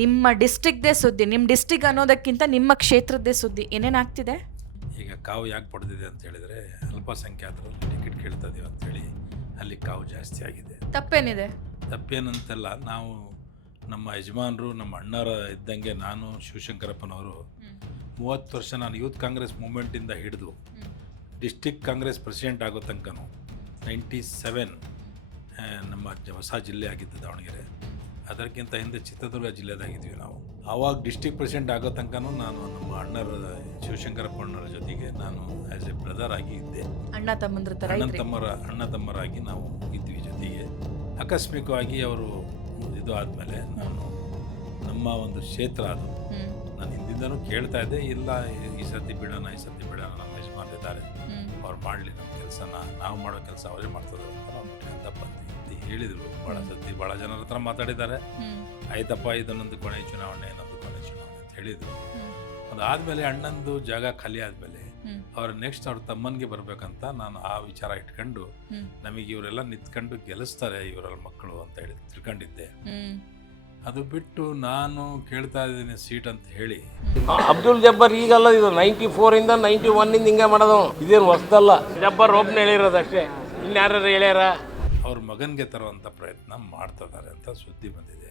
ನಿಮ್ಮ ಡಿಸ್ಟ್ರಿಕ್ದೇ ಸುದ್ದಿ, ನಿಮ್ಮ ಡಿಸ್ಟ್ರಿಕ್ಟ್ ಅನ್ನೋದಕ್ಕಿಂತ ನಿಮ್ಮ ಕ್ಷೇತ್ರದ್ದೇ ಸುದ್ದಿ ಏನೇನಾಗ್ತಿದೆ? ಈಗ ಕಾವು ಯಾಕೆ ಪಡೆದಿದೆ ಅಂತ ಹೇಳಿದರೆ, ಅಲ್ಪಸಂಖ್ಯಾತರಲ್ಲಿ ಟಿಕೆಟ್ ಕೇಳ್ತಾ ಇದೀವಿ ಅಂಥೇಳಿ ಅಲ್ಲಿ ಕಾವು ಜಾಸ್ತಿ ಆಗಿದೆ. ತಪ್ಪೇನಿದೆ? ತಪ್ಪೇನಂತೆಲ್ಲ, ನಾವು ನಮ್ಮ ಯಜಮಾನರು ನಮ್ಮ ಅಣ್ಣರ ಇದ್ದಂಗೆ, ನಾನು ಶಿವಶಂಕರಪ್ಪನವರು 30 ವರ್ಷ ನಾನು ಯೂತ್ ಕಾಂಗ್ರೆಸ್ ಮೂಮೆಂಟಿಂದ ಹಿಡಿದು ಡಿಸ್ಟಿಕ್ ಕಾಂಗ್ರೆಸ್ ಪ್ರೆಸಿಡೆಂಟ್ ಆಗೋ ತನಕನೂ 97 ನಮ್ಮ ಹೊಸ ಜಿಲ್ಲೆ ಆಗಿದ್ದು ದಾವಣಗೆರೆ, ಅದಕ್ಕಿಂತ ಹಿಂದೆ ಚಿತ್ರದುರ್ಗ ಜಿಲ್ಲೆದಾಗಿದ್ವಿ ನಾವು. ಆವಾಗ ಡಿಸ್ಟಿಕ್ ಪ್ರೆಸಿಡೆಂಟ್ ಆಗೋ ತನಕನೂ ನಾನು ನಮ್ಮ ಅಣ್ಣರ ಶಿವಶಂಕರಪ್ಪಣ್ಣರ ಜೊತೆಗೆ ನಾನು ಆ್ಯಸ್ ಎ ಬ್ರದರ್ ಆಗಿ ಇದ್ದೆ. ಅಣ್ಣ ತಮ್ಮರಾಗಿ ನಾವು ಇದ್ವಿ ಜೊತೆಗೆ. ಆಕಸ್ಮಿಕವಾಗಿ ಅವರು ಇದು ಆದಮೇಲೆ ನಾನು ನಮ್ಮ ಒಂದು ಕ್ಷೇತ್ರ ಅದು ನಾನು ಹಿಂದಿಂದನೂ ಕೇಳ್ತಾ ಇದ್ದೆ, ಇಲ್ಲ ಈ ಸರ್ತಿ ಬಿಡೋಣ ನಮ್ಮ ಯಜಮಾನರಿದ್ದಾರೆ, ಅವ್ರು ಮಾಡಲಿ ನಮ್ಮ ಕೆಲಸನ, ನಾವು ಮಾಡೋ ಕೆಲಸ ಅವರೇ ಮಾಡ್ತಾರೆ ಅಂತ ನಾವು ಮುಟ್ಕೊಂತ ಬಂದು ಹೇಳಿದರು. ಭಾಳ ಜನರ ಹತ್ರ ಮಾತಾಡಿದ್ದಾರೆ. ಆಯ್ತಪ್ಪ, ಇದನ್ನೊಂದು ಕೊನೆ ಚುನಾವಣೆ ಅಂತ ಹೇಳಿದರು. ಅದಾದಮೇಲೆ ಅಣ್ಣಂದು ಜಾಗ ಖಾಲಿ ಆದಮೇಲೆ ಅವ್ರ ನೆಕ್ಸ್ಟ್ ಅವ್ರ ತಮ್ಮನಿಗೆ ಬರಬೇಕಂತ ನಾನು ಆ ವಿಚಾರ ಇಟ್ಕೊಂಡು, ನಮಗೆ ಇವರೆಲ್ಲ ನಿಂತ್ಕೊಂಡು ಗೆಲ್ಲಿಸ್ತಾರೆ ಇವರೆಲ್ಲ ಮಕ್ಕಳು ಅಂತ ಹೇಳಿ ತಿಳ್ಕೊಂಡಿದ್ದೆ. ಅದು ಬಿಟ್ಟು ನಾನು ಕೇಳ್ತಾ ಇದ್ದೀನಿ ಸೀಟ್ ಅಂತ ಹೇಳಿ. ಅಬ್ದುಲ್ ಜಬ್ಬರ್ ಈಗಲ್ಲ, ಇದು 94 ಇಂದ 91 ಹಿಂಗೆ ಮಾಡೋದು, ಇದೇನು ಹೊಸದಲ್ಲ. ಜಬ್ಬರ್ ಒಬ್ಬನ ಹೇಳಿರೋದಷ್ಟೇ, ಇನ್ಯಾರು ಹೇಳ್ಯಾರ? ಅವ್ರ ಮಗನಿಗೆ ತರುವಂಥ ಪ್ರಯತ್ನ ಮಾಡ್ತಿದ್ದಾರೆ ಅಂತ ಸುದ್ದಿ ಬಂದಿದೆ.